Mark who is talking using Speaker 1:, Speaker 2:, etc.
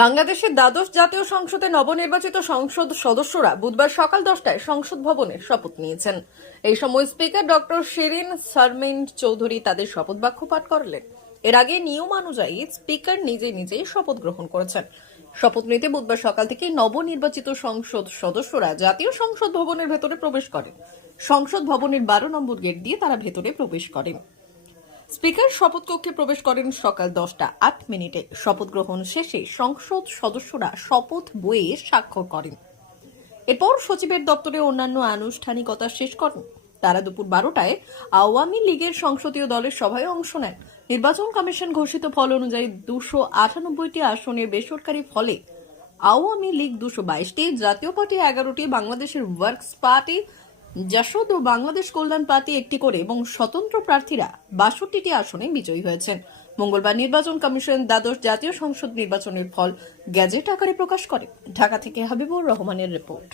Speaker 1: বাংলাদেশের দ্বাদশ জাতীয় সংসদে নবনির্বাচিত সংসদ সদস্যরা বুধবার সকাল দশটায় সংসদ ভবনে শপথ নিয়েছেন। এই সময় স্পিকার ডক্টর শিরিন সারমিন চৌধুরী তাদের শপথ বাক্য পাঠ করলেন। এর আগে নিয়ম অনুযায়ী স্পিকার নিজে নিজেই শপথ গ্রহণ করেছেন। শপথ নিতে বুধবার সকাল থেকে নবনির্বাচিত সংসদ সদস্যরা জাতীয় সংসদ ভবনের ভেতরে প্রবেশ করেন। সংসদ ভবনের বারো নম্বর গেট দিয়ে তারা ভেতরে প্রবেশ করেন। স্পিকার শপথ কক্ষে প্রবেশ করেন সকাল দশটা আট মিনিটে। শপথ গ্রহণ শেষে সংসদ সদস্যরা শপথ বইয়ে স্বাক্ষর করেন। এরপর সচিবের দপ্তরে অন্যান্য আনুষ্ঠানিকতা শেষ করেন। তারা দুপুর বারোটায় আওয়ামী লীগের সংসদীয় দলের সভায় অংশ নেন। নির্বাচন কমিশন ঘোষিত ফল অনুযায়ী দুশো আটানব্বইটি আসনের বেসরকারি ফলে আওয়ামী লীগ দুশো বাইশটি, জাতীয় পার্টি এগারোটি, বাংলাদেশের ওয়ার্কস পার্টি জাসদ ও বাংলাদেশ কল্যাণ পার্টি একটি করে এবং স্বতন্ত্র প্রার্থীরা বাষট্টিটি আসনে বিজয়ী হয়েছেন। মঙ্গলবার নির্বাচন কমিশন দ্বাদশ জাতীয় সংসদ নির্বাচনের ফল গ্যাজেট আকারে প্রকাশ করে। ঢাকা থেকে হাবিবুর রহমানের রিপোর্ট।